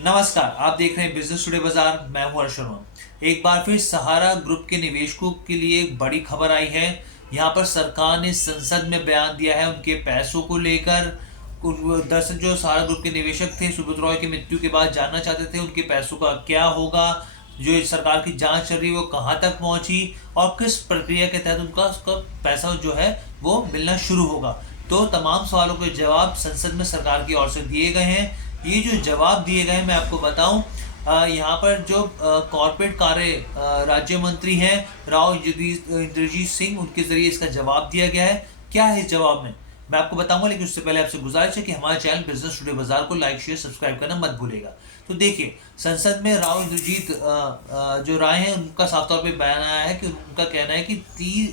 नमस्कार, आप देख रहे हैं बिजनेस टुडे बाजार। मैं हूं हर्ष शर्मा। एक बार फिर सहारा ग्रुप के निवेशकों के लिए एक बड़ी खबर आई है। यहां पर सरकार ने संसद में बयान दिया है उनके पैसों को लेकर। दरअसल जो सहारा ग्रुप के निवेशक थे, सुब्रत रॉय की मृत्यु के बाद जानना चाहते थे उनके पैसों का क्या होगा। जो सरकार की जांच चल रही है वो कहां तक पहुंची और किस प्रक्रिया के तहत उसका पैसा जो है वो मिलना शुरू होगा। तो तमाम सवालों के जवाब संसद में सरकार की ओर से दिए गए हैं। ये जो जवाब दिए गए हैं मैं आपको बताऊं, यहाँ पर जो कॉर्पोरेट कार्य राज्य मंत्री हैं राव इंद्रजीत सिंह, उनके जरिए इसका जवाब दिया गया है। क्या है इस जवाब में मैं आपको बताऊंगा, लेकिन उससे पहले आपसे गुजारिश है कि हमारे चैनल बिजनेस टुडे बाजार को लाइक शेयर सब्सक्राइब करना मत भूलेगा। तो देखिए, संसद में राव इंद्रजीत जो राय हैं उनका साफ तौर पे बयान आया है कि उनका कहना है कि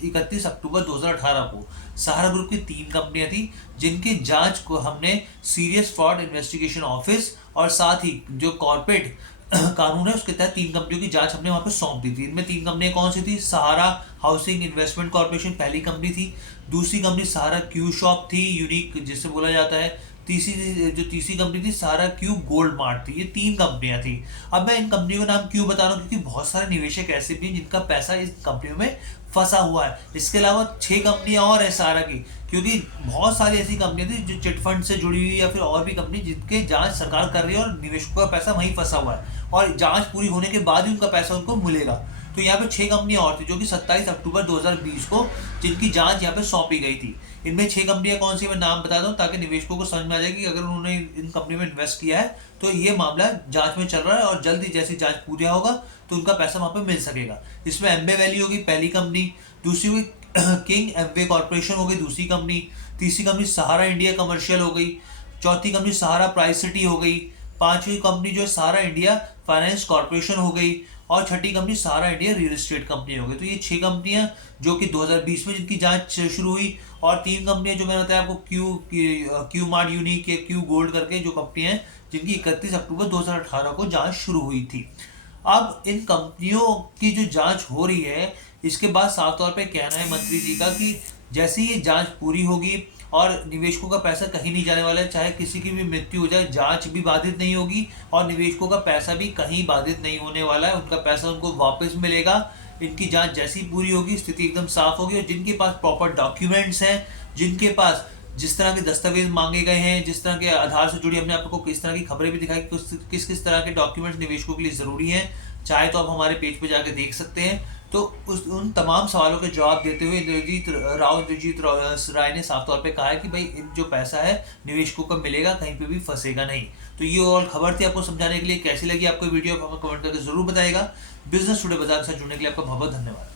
31 अक्टूबर 2018 को सहारा ग्रुप की 3 कंपनियां थी जिनकी जांच को हमने सीरियस फ्रॉड इन्वेस्टिगेशन ऑफिस और साथ ही जो कॉर्पोरेट कानून है उसके तहत 3 कंपनियों की जांच हमने वहां पर सौंप दी थी। इनमें 3 कंपनियां कौन सी थी? सहारा हाउसिंग इन्वेस्टमेंट कॉर्पोरेशन पहली कंपनी थी। दूसरी कंपनी सहारा क्यू शॉप थी, यूनिक जिसे बोला जाता है। तीसरी कंपनी थी सहारा क्यू गोल्ड मार्ट थी। ये 3 कंपनियां थी। अब मैं इन कंपनियों का नाम क्यों बता रहा हूँ, क्योंकि बहुत सारे निवेशक ऐसे भी हैं जिनका पैसा इस कंपनियों में फंसा हुआ है। इसके अलावा 6 कंपनियां और है सहारा की, क्योंकि बहुत सारी ऐसी कंपनियां थी जो चिटफंड से जुड़ी हुई या फिर और भी कंपनी जिनके जांच सरकार कर रही है और निवेशकों का पैसा वहीं फंसा हुआ है और जांच पूरी होने के बाद ही उनका पैसा उनको मिलेगा। तो यहाँ पे 6 कंपनियां और थी जो कि 27 अक्टूबर 2020 को जिनकी जांच यहाँ पे सौंपी गई थी। इनमें 6 कंपनियां कौन सी मैं नाम बता दूं ताकि निवेशकों को समझ में आ जाए कि अगर उन्होंने इन कंपनी में इन्वेस्ट किया है तो ये मामला जांच में चल रहा है और जल्दी जैसी जांच पूरी होगा तो उनका पैसा वहां पे मिल सकेगा। इसमें एम्बे वैली होगी पहली कंपनी, दूसरी हुई किंग एम्बे कॉर्पोरेशन हो गई दूसरी कंपनी, तीसरी कंपनी सहारा इंडिया कमर्शियल हो गई, चौथी कंपनी सहारा प्राइस सिटी हो गई, पांचवी कंपनी जो है सहारा इंडिया फाइनेंस कॉर्पोरेशन हो गई और छठी कंपनी सहारा इंडिया रियल एस्टेट कंपनी हो गई। तो ये 6 कंपनियां जो कि 2020 में जिनकी जांच शुरू हुई और 3 कंपनियां जो मैंने बताया आपको क्यू मार्ट यूनिक या क्यू गोल्ड करके जो कंपनियां हैं जिनकी 31 अक्टूबर 2018 को जांच शुरू हुई थी। अब इन कंपनियों की जो जांच हो रही है इसके बाद साफ तौर पे कहना है मंत्री जी का कि जैसे ही ये जांच पूरी होगी और निवेशकों का पैसा कहीं नहीं जाने वाला है, चाहे किसी की भी मृत्यु हो जाए जांच भी बाधित नहीं होगी और निवेशकों का पैसा भी कहीं बाधित नहीं होने वाला है। उनका पैसा उनको वापस मिलेगा। इनकी जांच जैसी पूरी होगी स्थिति एकदम साफ होगी और जिनके पास प्रॉपर डॉक्यूमेंट्स हैं, जिनके पास जिस तरह के दस्तावेज मांगे गए हैं, जिस तरह के आधार से जुड़ी हमने आपको किस तरह की खबरें भी दिखाई किस किस तरह के डॉक्यूमेंट्स निवेशकों के लिए जरूरी हैं, चाहे तो आप हमारे पेज पे जाकर देख सकते हैं। तो उन तमाम सवालों के जवाब देते हुए इंद्रजीत राय ने साफ तौर पे कहा है कि भाई इन जो पैसा है निवेशकों का मिलेगा, कहीं पे भी फंसेगा नहीं। तो ये और खबर थी आपको समझाने के लिए। कैसी लगी आपको वीडियो, हमें कमेंट करके जरूर बताएगा। बिजनेस टुडे बाजार के साथ जुड़ने के लिए आपका बहुत बहुत धन्यवाद।